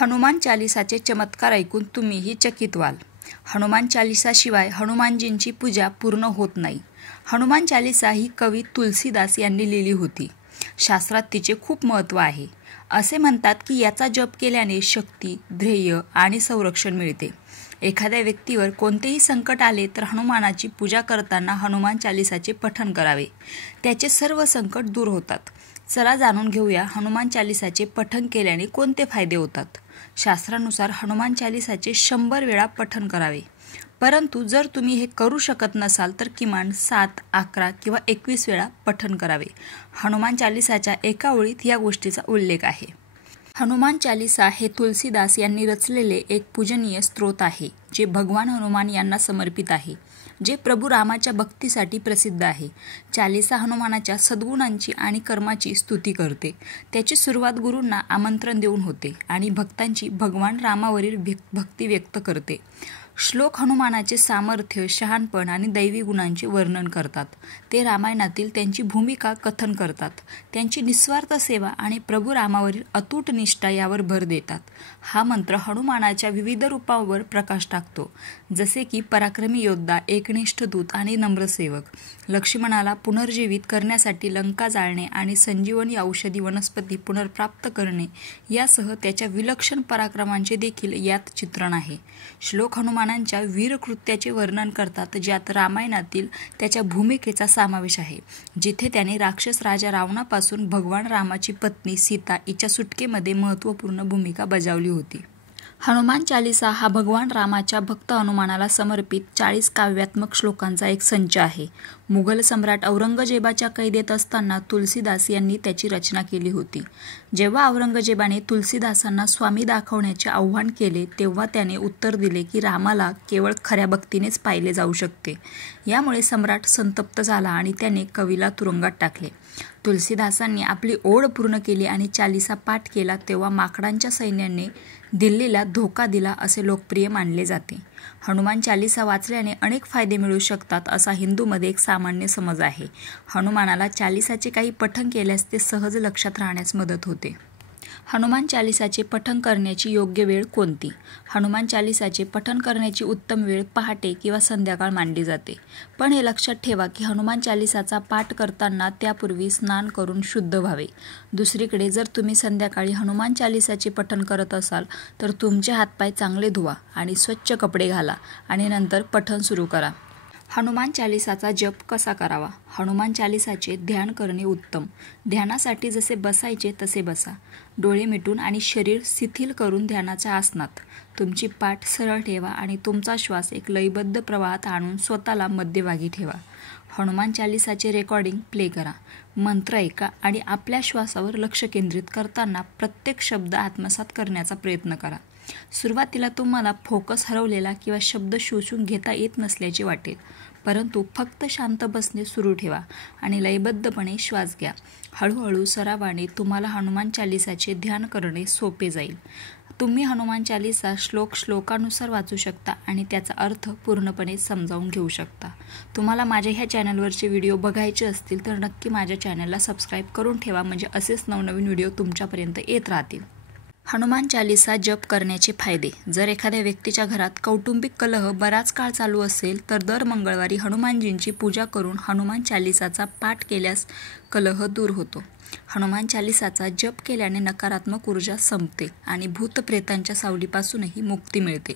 हनुमान चालिसाचे चमत्कार ऐकून तुम्हीही चकित व्हाल. हनुमान चालिसाशिवाय हनुमानजींची पूजा पूर्ण होत नाही. हनुमान चालिसा ही कवी तुलसीदास यांनी लिहिली होती. शास्त्रात तिचे खूप महत्त्व आहे. असे म्हणतात की याचा जप केल्याने शक्ती, ध्येय आणि संरक्षण मिळते. एखाद्या व्यक्तीवर कोणतेही संकट आले तर हनुमानाची पूजा करताना हनुमान चालिसाचे पठण करावे. त्याचे सर्व संकट दूर होतात. चला जाणून घेऊया हनुमान चालिसाचे पठण केल्याने कोणते फायदे होतात. शास्त्रानुसार हनुमान चालिसाचे 100 वेळा पठण करावे. परंतु जर तुम्ही हे करू शकत नसाल तर किमान 7, 11 किंवा 21 वेळा पठण करावे. हनुमान चालिसाच्या एका ओळीत या गोष्टीचा उल्लेख आहे. हनुमान चालिसा हे तुलसीदास यांनी रचलेले एक पूजनीय स्तोत्र आहे, जे भगवान हनुमान यांना समर्पित आहे, जे प्रभू रामाच्या भक्तीसाठी प्रसिद्ध आहे. चालिसा हनुमानाच्या सद्गुणांची आणि कर्माची स्तुती करते. त्याची सुरुवात गुरूंना आमंत्रण देऊन होते आणि भक्तांची भगवान रामावरील भक्ती व्यक्त करते. श्लोक हनुमानाचे सामर्थ्य, शहाणपण आणि दैवी गुणांचे वर्णन करतात. ते रामायणातील त्यांची भूमिका कथन करतात. त्यांची निस्वार्थ सेवा आणि प्रभू रामावरील अतूट निष्ठा यावर भर देतात. हा मंत्र हनुमानाच्या विविध रूपांवर प्रकाश टाकतो, जसे की पराक्रमी योद्धा, एकनिष्ठ दूत आणि नम्र सेवक. लक्ष्मणाला पुनर्जीवित करण्यासाठी लंका जाळणे आणि संजीवनी औषधी वनस्पती पुनर्प्राप्त करणे यासह त्याच्या विलक्षण पराक्रमांचे देखील यात चित्रण आहे. श्लोक हनुमानांच्या वीरकृत्याचे वर्णन करतात, ज्यात रामायणातील त्याच्या भूमिकेचा समावेश आहे, जिथे त्याने राक्षस राजा रावणापासून भगवान रामाची पत्नी सीता हिच्या सुटकेमध्ये महत्त्वपूर्ण भूमिका बजावली होती. हनुमान चालिसा हा भगवान रामाच्या भक्त हनुमानाला समर्पित 40 काव्यात्मक श्लोकांचा एक संच आहे. मुघल सम्राट औरंगजेबाच्या कैदेत असताना तुलसीदास यांनी त्याची रचना केली होती. जेव्हा औरंगजेबाने तुलसीदासांना स्वामी दाखवण्याचे आव्हान केले, तेव्हा त्याने उत्तर दिले की रामाला केवळ खऱ्या भक्तीनेच पाहिले जाऊ शकते. यामुळे सम्राट संतप्त झाला आणि त्याने कवीला तुरुंगात टाकले. तुलसीदासांनी आपली ओढ पूर्ण केली आणि चालिसा पाठ केला तेव्हा माकडांच्या सैन्याने दिल्लीला धोका दिला असे लोकप्रिय मानले जाते. हनुमान चालिसा वाचल्याने अनेक फायदे मिळू शकतात असा हिंदूमध्ये एक सामान्य समज आहे. हनुमानाला चालिसाचे काही पठण केल्यास ते सहज लक्षात राहण्यास मदत होते. हनुमान चालिसाचे पठण करण्याची योग्य वेळ कोणती? हनुमान चालिसाचे पठण करण्याची उत्तम वेळ पहाटे किंवा संध्याकाळ मानली जाते. पण हे लक्षात ठेवा की हनुमान चालिसाचा पाठ करताना त्यापूर्वी स्नान करून शुद्ध व्हावे. दुसरीकडे जर तुम्ही संध्याकाळी हनुमान चालिसाचे पठण करत असाल तर तुमचे हातपाय चांगले धुवा आणि स्वच्छ कपडे घाला आणि नंतर पठण सुरू करा. हनुमान चालिसाचा जप कसा करावा? हनुमान चालिसाचे ध्यान करणे उत्तम. ध्यानासाठी जसे बसायचे तसे बसा. डोळे मिटून आणि शरीर शिथिल करून ध्यानाच्या आसनात तुमची पाठ सरळ ठेवा आणि तुमचा श्वास एक लयबद्ध प्रवाहात आणून स्वतःला मध्यभागी ठेवा. हनुमान चालिसाचे रेकॉर्डिंग प्ले करा. मंत्र ऐका आणि आपल्या श्वासावर लक्ष केंद्रित करताना प्रत्येक शब्द आत्मसात करण्याचा प्रयत्न करा. सुरुवातीला तुम्हाला फोकस हरवलेला किंवा शब्द शोषून घेता येत नसल्याचे वाटेल, परंतु फक्त शांत बसणे सुरू ठेवा आणि लयबद्धपणे श्वास घ्या. हळूहळू सरावाने तुम्हाला हनुमान चालिसाचे ध्यान करणे सोपे जाईल. तुम्ही हनुमान चालिसा श्लोकानुसार वाचू शकता आणि त्याचा अर्थ पूर्णपणे समजावून घेऊ शकता. तुम्हाला माझ्या ह्या चॅनलवरचे व्हिडिओ बघायचे असतील तर नक्की माझ्या चॅनलला सबस्क्राईब करून ठेवा, म्हणजे असेच नवनवीन व्हिडिओ तुमच्यापर्यंत येत राहतील. हनुमान चालिसा जप करण्याचे फायदे. जर एखाद्या व्यक्तीच्या घरात कौटुंबिक कलह बराच काळ चालू असेल तर दर मंगळवारी हनुमानजींची पूजा करून हनुमान चालिसाचा पाठ केल्यास कलह दूर होतो. हनुमान चालिसाचा जप केल्याने नकारात्मक ऊर्जा संपते आणि भूतप्रेतांच्या सावलीपासूनही मुक्ती मिळते.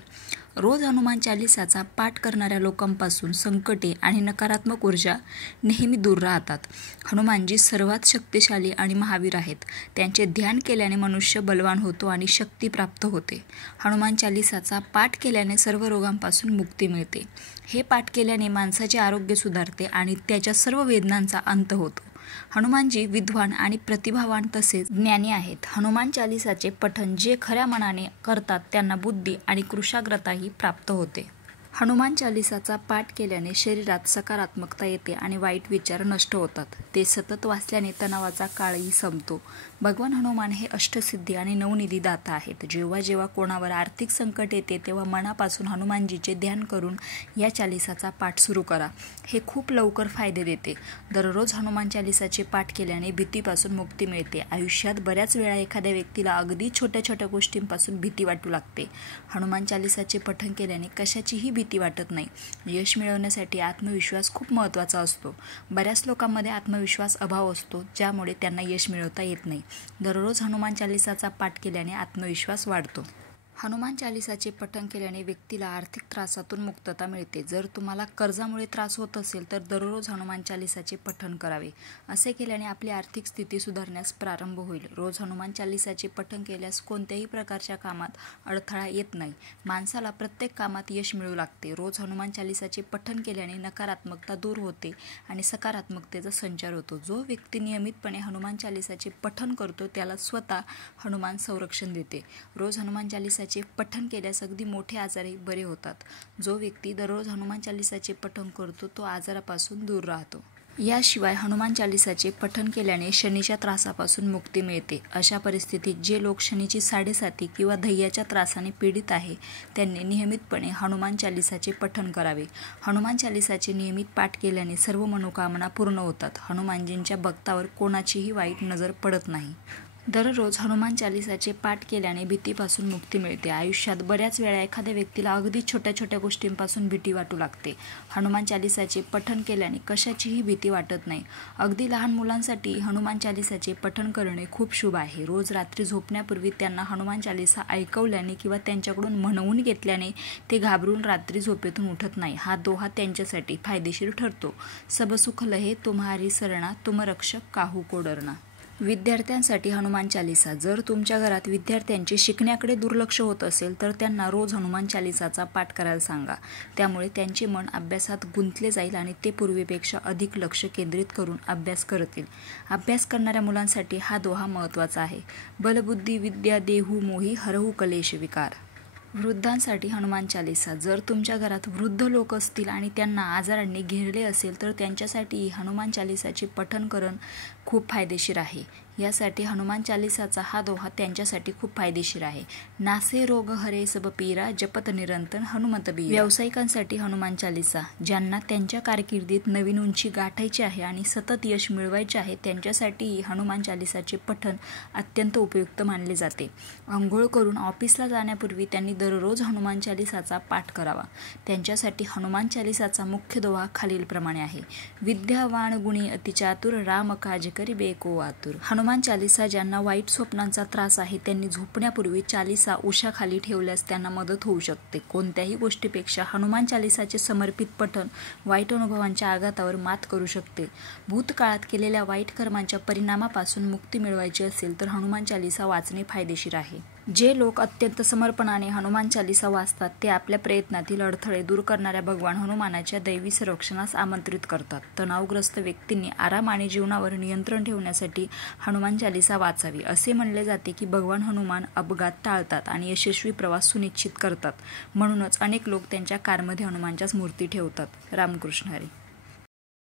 रोज हनुमान चालिसाचा पाठ करणाऱ्या लोकांपासून संकटे आणि नकारात्मक ऊर्जा नेहमी दूर राहतात. हनुमानजी सर्वात शक्तिशाली आणि महावीर आहेत. त्यांचे ध्यान केल्याने मनुष्य बलवान होतो आणि शक्ती प्राप्त होते. हनुमान चालिसाचा पाठ केल्याने सर्व रोगांपासून मुक्ती मिळते. हे पाठ केल्याने माणसाचे आरोग्य सुधारते आणि त्याच्या सर्व वेदनांचा अंत होतो. हनुमानजी विद्वान आणि प्रतिभावान तसेच ज्ञानी आहेत. हनुमान चालिसाचे पठण जे खऱ्या मनाने करतात त्यांना बुद्धी आणि कुशाग्रताही प्राप्त होते. हनुमान चालिसाचा पाठ केल्याने शरीरात सकारात्मकता येते आणि वाईट विचार नष्ट होतात. ते सतत वाचल्याने तणावाचा काळही संपतो. भगवान हनुमान हे अष्टसिद्धी आणि नवनिधी दाता आहेत. जेव्हा जेव्हा कोणावर आर्थिक संकट येते तेव्हा मनापासून हनुमानजीचे ध्यान करून या चालिसाचा पाठ सुरू करा. हे खूप लवकर फायदे देते. दररोज हनुमान चालिसाचे पाठ केल्याने भीतीपासून मुक्ती मिळते. आयुष्यात बऱ्याच वेळा एखाद्या व्यक्तीला अगदी छोट्या छोट्या गोष्टींपासून भीती वाटू लागते. हनुमान चालिसाचे पठण केल्याने कशाचीही भीती वाटत नाही. यश मिळवण्यासाठी आत्मविश्वास खूप महत्त्वाचा असतो. बऱ्याच लोकांमध्ये आत्मविश्वास अभाव असतो, ज्यामुळे त्यांना यश मिळवता येत नाही. दररोज हनुमान चालिसाचा पाठ केल्याने आत्मविश्वास वाढतो. हनुमान चालिसाचे पठण केल्याने व्यक्तीला आर्थिक त्रासातून मुक्तता मिळते. जर तुम्हाला कर्जामुळे त्रास होत असेल तर दररोज हनुमान चालिसाचे पठण करावे. असे केल्याने आपली आर्थिक स्थिती सुधारण्यास प्रारंभ होईल. रोज हनुमान चालिसाचे पठण केल्यास कोणत्याही प्रकारच्या कामात अडथळा येत नाही. माणसाला प्रत्येक कामात यश मिळू लागते. रोज हनुमान चालिसाचे पठण केल्याने नकारात्मकता दूर होते आणि सकारात्मकतेचा संचार होतो. जो व्यक्ती नियमितपणे हनुमान चालिसाचे पठण करतो त्याला स्वतः हनुमान संरक्षण देते. रोज हनुमान चालिसाचे पठण केल्यास अगदी मोठे आजारही बरे होतात. जो व्यक्ती दररोज हनुमान चालिसाचे पठण करतो तो आजारापासून दूर राहतो. याशिवाय हनुमान चालिसाचे पठण केल्याने शनीच्या त्रासापासून मुक्ती मिळते. अशा परिस्थितीत जे लोक शनीची साडेसाती किंवा ध्येयाच्या त्रासाने पीडित आहे त्यांनी नियमितपणे हनुमान चालिसाचे पठण करावे. हनुमान चालिसाचे नियमित पाठ केल्याने सर्व मनोकामना पूर्ण होतात. हनुमानजींच्या भक्तावर कोणाचीही वाईट नजर पडत नाही. दररोज हनुमान चालिसाचे पाठ केल्याने भीतीपासून मुक्ती मिळते. आयुष्यात बऱ्याच वेळा एखाद्या व्यक्तीला अगदी छोट्या छोट्या गोष्टींपासून भीती वाटू लागते. हनुमान चालिसाचे पठण केल्याने कशाचीही भीती वाटत नाही. अगदी लहान मुलांसाठी हनुमान चालिसाचे पठण करणे खूप शुभ आहे. रोज रात्री झोपण्यापूर्वी त्यांना हनुमान चालिसा ऐकवल्याने किंवा त्यांच्याकडून म्हणवून घेतल्याने ते घाबरून रात्री झोपेतून उठत नाही. हा दोहा त्यांच्यासाठी फायदेशीर ठरतो. सब सुख लहे तुम्हारी सरना, तुम रक्षक काहू को डरना. विद्यार्थ्यांसाठी हनुमान चालिसा. जर तुमच्या घरात विद्यार्थ्यांचे शिकण्याकडे दुर्लक्ष होत असेल तर त्यांना रोज हनुमान चालिसाचा पाठ करायला सांगा. त्यामुळे त्यांचे मन अभ्यासात गुंतले जाईल आणि ते पूर्वीपेक्षा अधिक लक्ष केंद्रित करून अभ्यास करतील. अभ्यास करणाऱ्या मुलांसाठी हा दोहा महत्त्वाचा आहे. बलबुद्धी विद्या देहू मोही, हरहू कलेश विकार. वृद्धांसाठी हनुमान चालिसा. जर तुमच्या घरात वृद्ध लोक असतील आणि त्यांना आजारांनी घेरले असेल तर त्यांच्यासाठी हनुमान चालिसाचे पठण करणं खूप फायदेशीर आहे. यासाठी हनुमान चालिसाचा हा दोहा त्यांच्यासाठी खूप फायदेशीर आहे. नासे रोग हरे सब पीरा, जपत निरंतर हनुमत बीरा. व्यावसायिकांसाठी हनुमान चालिसा. ज्यांना त्यांच्या कारकिर्दीत नवीन उंची गाठायची आहे आणि सतत यश मिळवायचे आहे त्यांच्यासाठी हनुमान चालिसाचे पठण अत्यंत उपयुक्त मानले जाते. अंघोळ करून ऑफिसला जाण्यापूर्वी त्यांनी दररोज हनुमान चालिसाचा पाठ करावा. त्यांच्यासाठी हनुमान चालिसाचा मुख्य दोहा खालीलप्रमाणे आहे. विद्यावान गुणी अतिचातुर, राम काज करिबे को आतुर. हनुमान चालिसा. ज्यांना वाईट स्वप्नांचा त्रास आहे त्यांनी झोपण्यापूर्वी चालिसा उशाखाली ठेवल्यास त्यांना मदत होऊ शकते. कोणत्याही गोष्टीपेक्षा हनुमान चालिसाचे समर्पित पठण वाईट अनुभवांच्या आघातावर मात करू शकते. भूतकाळात केलेल्या वाईट कर्मांच्या परिणामापासून मुक्ती मिळवायची असेल तर हनुमान चालिसा वाचणे फायदेशीर आहे. जे लोक अत्यंत समर्पणाने हनुमान चालिसा वाचतात ते आपल्या प्रयत्नातील अडथळे दूर करणाऱ्या भगवान हनुमानाच्या दैवी संरक्षणास आमंत्रित करतात. तणावग्रस्त व्यक्तींनी आराम आणि जीवनावर नियंत्रण ठेवण्यासाठी हनुमान चालिसा वाचावी. असे म्हणले जाते की भगवान हनुमान अपघात टाळतात आणि यशस्वी प्रवास सुनिश्चित करतात. म्हणूनच अनेक लोक त्यांच्या कारमध्ये हनुमानच्याच मूर्ती ठेवतात. रामकृष्ण हरी.